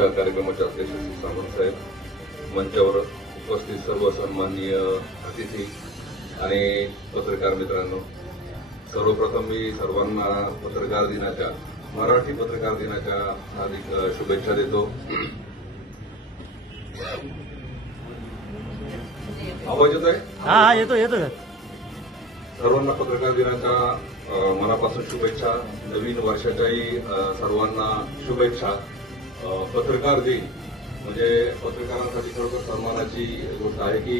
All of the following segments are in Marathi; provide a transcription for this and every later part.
आजच्या कार्यक्रमाचे अध्यक्ष श्री सामंत साहेब, मंचावर उपस्थित सर्व सन्माननीय अतिथी आणि पत्रकार मित्रांनो, सर्वप्रथम मी सर्वांना पत्रकार दिनाच्या, मराठी पत्रकार दिनाच्या हार्दिक शुभेच्छा देतो. आवाज येतोय? हा येतो. सर्वांना पत्रकार दिनाच्या मनापासून शुभेच्छा. नवीन वर्षाच्याही सर्वांना शुभेच्छा. पत्रकार दिन म्हणजे पत्रकारांसाठी खरोखर सन्मानाची गोष्ट आहे की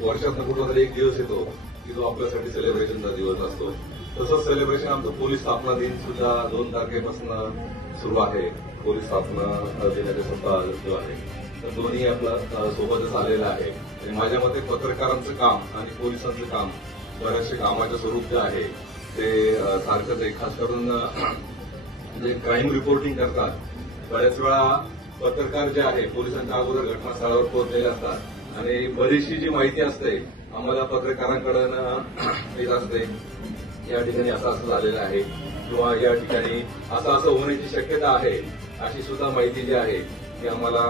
वर्षातनं कुठला तरी एक दिवस येतो की जो आपल्यासाठी सेलिब्रेशनचा दिवस असतो. तसंच सेलिब्रेशन आमचं पोलीस स्थापना दिन सुद्धा 2 तारखेपासून सुरू आहे. पोलीस स्थापना दिनाचा सप्ताह जो आहे, तर दोन्ही आपलं सोबतच आलेलं आहे. आणि माझ्या मते पत्रकारांचं काम आणि पोलिसांचं काम, बऱ्याचशा कामाचं स्वरूप जे आहे ते सारखंच आहे. खास करून जे क्राईम रिपोर्टिंग करतात, बऱ्याच वेळा पत्रकार जे आहे पोलिसांच्या अगोदर घटनास्थळावर पोहोचलेले असतात आणि बरीचशी जी माहिती असते आम्हाला पत्रकारांकडून येत असते. या ठिकाणी असं झालेलं आहे किंवा या ठिकाणी असं होण्याची शक्यता आहे, अशी सुद्धा माहिती जी आहे ती आम्हाला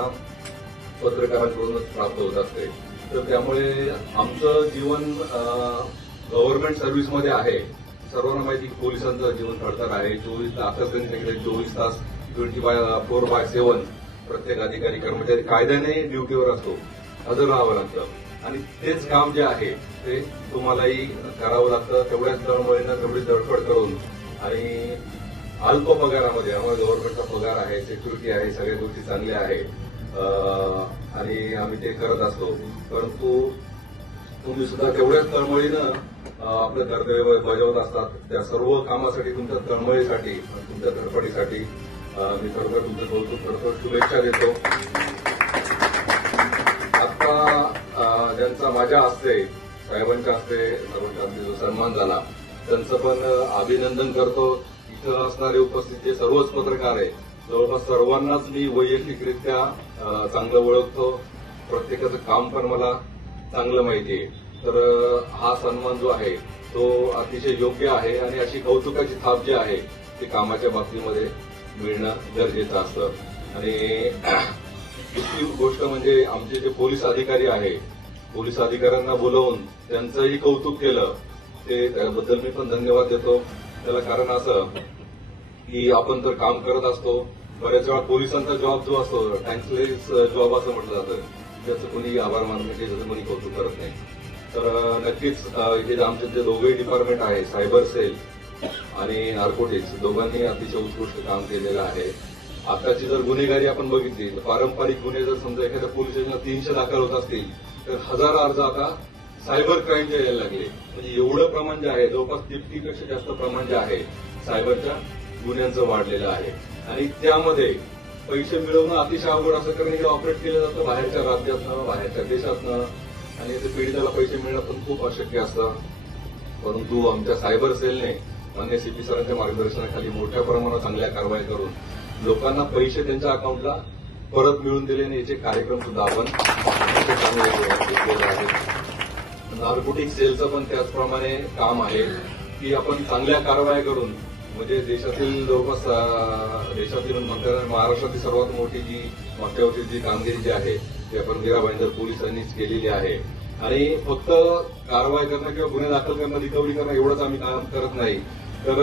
पत्रकारांकडूनच प्राप्त होत असते. तर त्यामुळे आमचं जीवन गव्हर्नमेंट सर्व्हिसमध्ये आहे. सर्वांना माहिती की पोलिसांचं जीवन खडतर आहे. 24 तास 24/7 प्रत्येक अधिकारी कर्मचारी कायद्याने ड्युटीवर असतो, हजर राहावं लागतं आणि तेच काम जे आहे ते तुम्हालाही करावं लागतं. तेवढ्याच तळमळीनं तेवढी धडपड करून आणि अल्प पगारामध्ये, आम्हाला गव्हर्नमेंटचा पगार आहे, सिक्युरिटी आहे, सगळ्या गोष्टी चांगल्या आहेत आणि आम्ही ते करत असतो. परंतु तुम्ही सुद्धा तेवढ्याच तळमळीनं आपलं कर्तव्य बजावत असतात. त्या सर्व कामासाठी, तुमच्या तळमळीसाठी, तुमच्या धडपडीसाठी मी खरोखर तुमचं कौतुक करतो, शुभेच्छा देतो. आता ज्यांचा माझ्या हस्ते, साहेबांच्या हस्ते जो सन्मान झाला त्यांचं पण अभिनंदन करतो. इथं असणारे उपस्थित जे सर्वच पत्रकार आहे, जवळपास सर्वांनाच मी वैयक्तिकरित्या चांगलं ओळखतो. प्रत्येकाचं काम पण मला चांगलं माहिती आहे. तर हा सन्मान जो आहे तो अतिशय योग्य आहे आणि अशी कौतुकाची थाप जी आहे ती कामाच्या बाबतीमध्ये मिळणं गरजेचं असतं. आणि दुसरी गोष्ट म्हणजे आमचे जे पोलीस अधिकारी आहे, पोलीस अधिकाऱ्यांना बोलवून त्यांचंही कौतुक केलं, ते त्याबद्दल मी पण धन्यवाद देतो. त्याला कारण असं की आपण तर काम करत असतो, बऱ्याच वेळा पोलिसांचा जॉब जो असतो थँक्सलेस जॉब असं म्हटलं जातं, त्याचं कोणी आभार मानण्याचे त्याचं कोणी कौतुक करत नाही. तर नक्कीच इथे आमचे जे दोघंही डिपार्टमेंट आहे, सायबर सेल आणि नार्कोटिक्स, दोघांनी अतिशय उत्कृष्ट काम केलेलं आहे. आताची जर गुन्हेगारी आपण बघितली तर पारंपरिक गुन्हे जर समजा एखाद्या पोलीस स्टेशनला 300 दाखल होत असतील तर 1000 अर्ज आता सायबर क्राईमचे यायला लागले. म्हणजे एवढं प्रमाण जे आहे, जवळपास 50% जास्त प्रमाण जे आहे सायबरच्या गुन्ह्यांचं वाढलेलं आहे. आणि त्यामध्ये पैसे मिळवणं अतिशय अवघड असं, कारण हे ऑपरेट केलं जातं बाहेरच्या राज्यातनं, बाहेरच्या देशातनं आणि ते पीडिताला पैसे मिळणं पण खूप अशक्य असतं. परंतु आमच्या सायबर सेलने मान्य सीपी सरांच्या मार्गदर्शनाखाली मोठ्या प्रमाणात चांगल्या कारवाई करून लोकांना पैसे त्यांच्या अकाउंटला परत मिळवून दिल्याने याचे कार्यक्रम सुद्धा आपण घेतलेले आहेत. नार्कोटिक सेलचं पण त्याचप्रमाणे काम आहे की आपण चांगल्या कारवाया करून, म्हणजे देशातील जवळपास देशातील महाराष्ट्रातील सर्वात मोठी जी मागच्या वर्षी जी कामगिरी जी आहे ती आपण मीरा भाईंदर पोलिसांनीच केलेली आहे. आणि फक्त कारवाई करणं किंवा गुन्हे दाखल करणं, रिकव्हरी करणं एवढंच आम्ही काम करत नाही, तर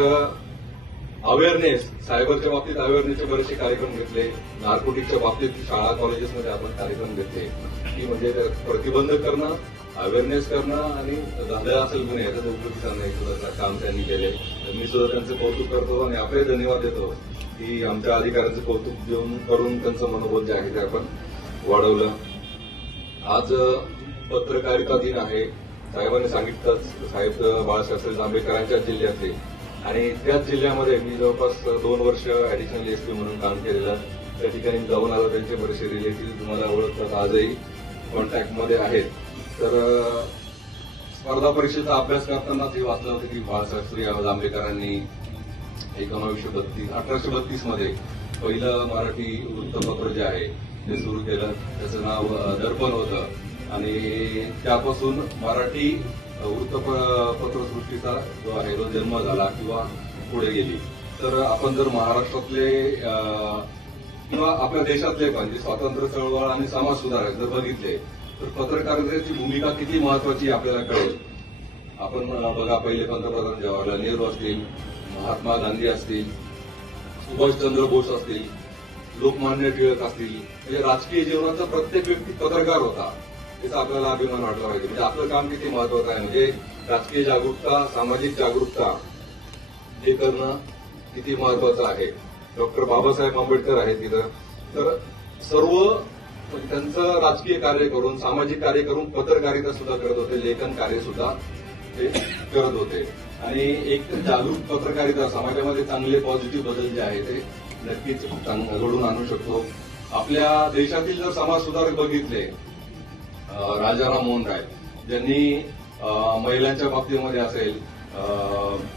अवेअरनेस, सायबरच्या बाबतीत अवेअरनेसचे बरेचसे कार्यक्रम घेतले. नार्कोटिकच्या बाबतीत शाळा कॉलेजेसमध्ये आपण कार्यक्रम घेतले की म्हणजे प्रतिबंध करणं, अवेअरनेस करणं आणि झालेला असेल गुन्हे याचा उपयोगी नाही सुद्धा काम त्यांनी केले. मी सुद्धा त्यांचं कौतुक करतो आणि आपले धन्यवाद देतो की आमच्या अधिकाऱ्यांचं कौतुक देऊन करून त्यांचं मनोबल जे आहे ते आपण वाढवलं. आज पत्रकारिता दिन आहे. साहेबांनी सांगितलंच, साहेब बाळासाहेब जांभेकरांच्या जिल्ह्यातले आणि त्याच जिल्ह्यामध्ये मी जवळपास 2 वर्ष ऍडिशनल एसपी म्हणून काम केलेलं. त्या ठिकाणी जाऊन आलो. त्यांचे बरेचसे रिलेटिव्ह तुम्हाला ओळखतात, आजही कॉन्टॅक्टमध्ये आहेत. तर स्पर्धा परीक्षेचा अभ्यास करतानाच हे वाचलं होतं की बाळासाहेब जांभेकरांनी 1832 मध्ये पहिलं मराठी वृत्तपत्र जे आहे ते सुरू केलं. त्याचं नाव दर्पण होतं आणि त्यापासून मराठी वृत्तपत्रसृष्टीचा जो आहे तो जन्म झाला किंवा पुढे गेली. तर आपण जर महाराष्ट्रातले किंवा आपल्या देशातले पण जे स्वातंत्र्य चळवळ आणि समाज सुधारक जर बघितले तर पत्रकारितेची भूमिका किती महत्वाची आपल्याला कळेल. आपण बघा, पहिले पंतप्रधान जवाहरलाल नेहरू असतील, महात्मा गांधी असतील, सुभाषचंद्र बोस असतील, लोकमान्य टिळक असतील, म्हणजे राजकीय जीवनाचा प्रत्येक व्यक्ती पत्रकार होता. त्याचा आपल्याला अभिमान वाटला पाहिजे. म्हणजे आपलं काम किती महत्वाचं आहे, म्हणजे राजकीय जागरूकता, सामाजिक जागरूकता हे करणं किती महत्वाचं आहे. डॉक्टर बाबासाहेब आंबेडकर आहेत तिथं, तर सर्व त्यांचं राजकीय कार्य करून, सामाजिक कार्य करून पत्रकारिता सुद्धा करत होते, लेखन कार्य सुद्धा ते करत होते. आणि एक जागरूक पत्रकारिता समाजामध्ये चांगले पॉझिटिव्ह बदल जे आहे ते नक्कीच घडून आणू शकतो. आपल्या देशातील जर समाज सुधारक बघितले, राजा राममोहन राय ज्यांनी महिलांच्या बाबतीमध्ये असेल,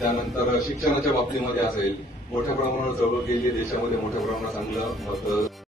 त्यानंतर शिक्षणाच्या बाबतीमध्ये असेल, मोठ्या प्रमाणावर चळवळ केली, देशामध्ये मोठ्या प्रमाणात चांगलं मत